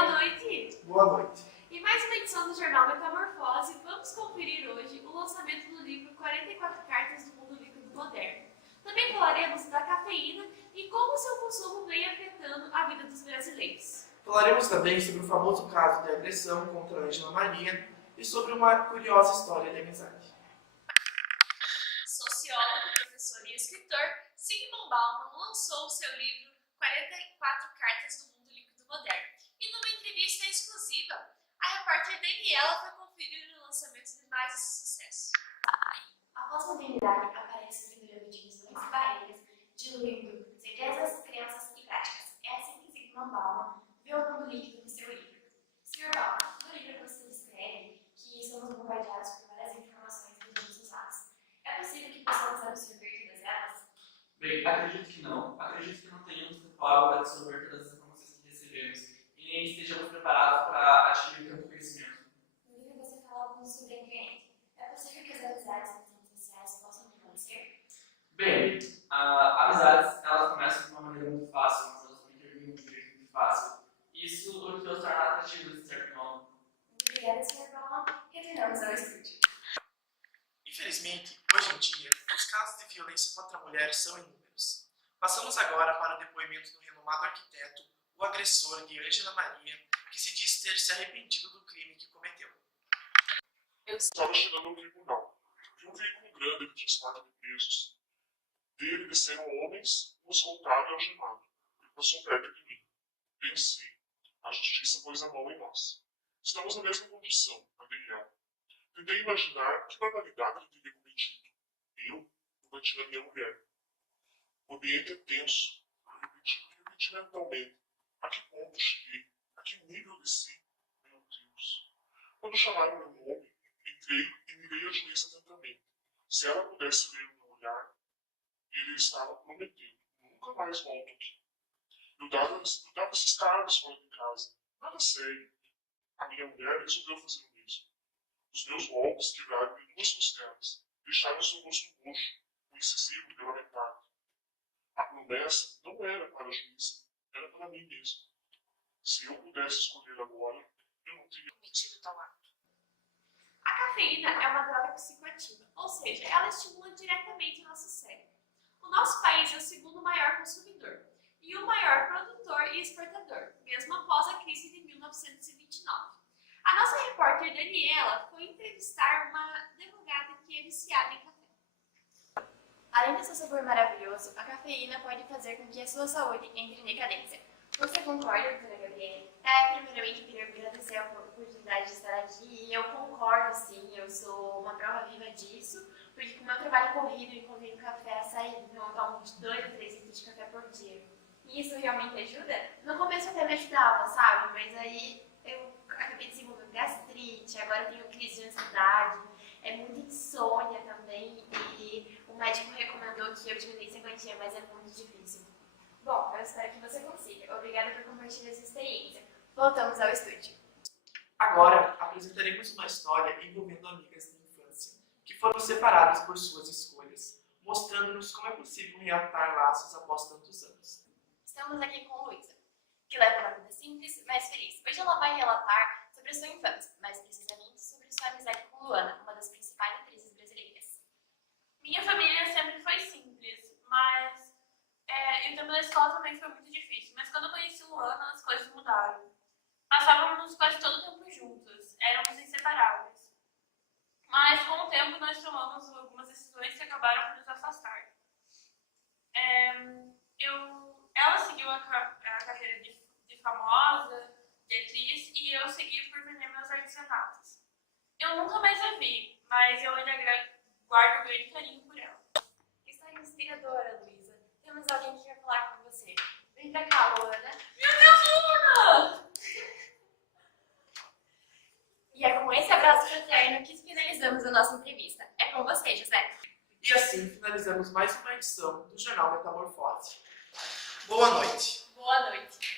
Boa noite! Boa noite! Em mais uma edição do jornal Metamorfose, vamos conferir hoje o lançamento do livro 44 Cartas do Mundo Líquido Moderno. Também falaremos da cafeína e como seu consumo vem afetando a vida dos brasileiros. Falaremos também sobre o famoso caso de agressão contra a Ângela Maria e sobre uma curiosa história de amizade. Sociólogo, professor e escritor, Zygmunt Bauman lançou o seu livro 44 Cartas do Mundo Líquido Moderno. E numa entrevista exclusiva, a repórter Daniela foi conferir o lançamento de mais esse sucesso. A pós-modernidade aparece quebrando divisões e barreiras, diluindo certezas, crenças e práticas. É assim que Zygmunt Bauman vê o mundo líquido no seu livro. Sr. Bauman, no livro você descreve que somos bombardeados por várias informações em todos os lados. É possível que possamos absorver todas elas? Bem, acredito que não. Acredito que não tenhamos preparo para absorver todas as informações que recebemos e nem estejamos preparados para adquirir tanto conhecimento. No livro você fala algo sobre a internet. É possível que as amizades nas redes sociais possam permanecer? Bem, amizades elas começam de uma maneira muito fácil, mas elas também terminam de um jeito muito fácil. Isso o que os torna atrativos de certo modo. Muito obrigada, Sr. Bauman. Retornamos ao estúdio. Infelizmente, hoje em dia, os casos de violência contra a mulher são inúmeros. Passamos agora para o depoimento do renomado arquiteto, o agressor de Ângela Maria, que se diz ter se arrependido do crime que cometeu. Estava chegando ao tribunal. Vi um veículo grande que transporta presos. Dele desceram homens, o escoltaram e algemaram. Ele passou perto de mim. Pensei, a justiça pôs a mão em nós. Estamos na mesma condição, a Daniela. Tentei imaginar que barbaridade ele teria cometido. Eu bati na minha mulher. O ambiente é tenso. Eu repeti mentalmente. A que ponto cheguei? A que nível desci? Meu Deus. Quando chamaram meu nome, entrei e mirei a juíza atentamente. Se ela pudesse ler o meu olhar, ele estava prometendo. Nunca mais volto aqui. Eu dava esses cargos fora de casa. Nada sério. A minha mulher resolveu fazer o mesmo. Os meus golpes quebraram-me 2 costelas. Deixaram seu rosto roxo, o incisivo pela metade. A promessa não era para a juíza, era para mim mesmo. Se eu pudesse escolher agora, eu não teria Cometido tal ato. A cafeína é uma droga psicoativa, ou seja, ela estimula diretamente o nosso cérebro. O nosso país é o segundo maior consumidor e o maior produtor e exportador, mesmo após a crise de 1929. A nossa repórter Daniela foi entrevistar uma advogada que é viciada em café. Além do seu sabor maravilhoso, a cafeína pode fazer com que a sua saúde entre em decadência. Você concorda, doutora Gabriela? Primeiramente, queria agradecer a oportunidade de estar aqui. Eu concordo, sim, eu sou uma prova viva disso, porque com o meu trabalho corrido e envolvendo café açaí, então eu tomo de 2 a 3 litros de café por dia. E isso realmente ajuda? No começo até me ajudava, sabe? Mas aí eu acabei desenvolvendo gastrite, agora eu tenho crise de ansiedade, é muita insônia também, e o médico recomendou que eu diminuísse a quantia, mas é muito difícil. Bom, eu espero que você consiga. Obrigada por compartilhar sua experiência. Voltamos ao estúdio. Agora, apresentaremos uma história envolvendo amigas de infância, que foram separadas por suas escolhas, mostrando-nos como é possível reatar laços após tantos anos. Estamos aqui com Luísa, que leva uma vida simples, mas feliz. Hoje ela vai relatar sobre a sua infância, mais precisamente sobre sua amizade com Luana, uma das principais atrizes brasileiras. Minha família sempre foi simples, mas e o tempo da escola também foi muito difícil. Mas quando eu conheci Luana, as coisas mudaram. Passávamos quase todo o tempo juntos, éramos inseparáveis. Mas com o tempo nós tomamos algumas decisões que acabaram por nos afastar. Ela seguiu a carreira de famosa, de atriz, e eu segui por vender meus artesanatos. Eu nunca mais a vi, mas eu ainda guardo grande carinho por ela. Que história inspiradora, Luísa. Temos alguém que quer falar com você. Vem pra cá, Luana. Meu Deus, Luana! E é com esse abraço fraterno que finalizamos a nossa entrevista. É com você, José. E assim finalizamos mais uma edição do Jornal Metamorfose. Boa noite! Boa noite!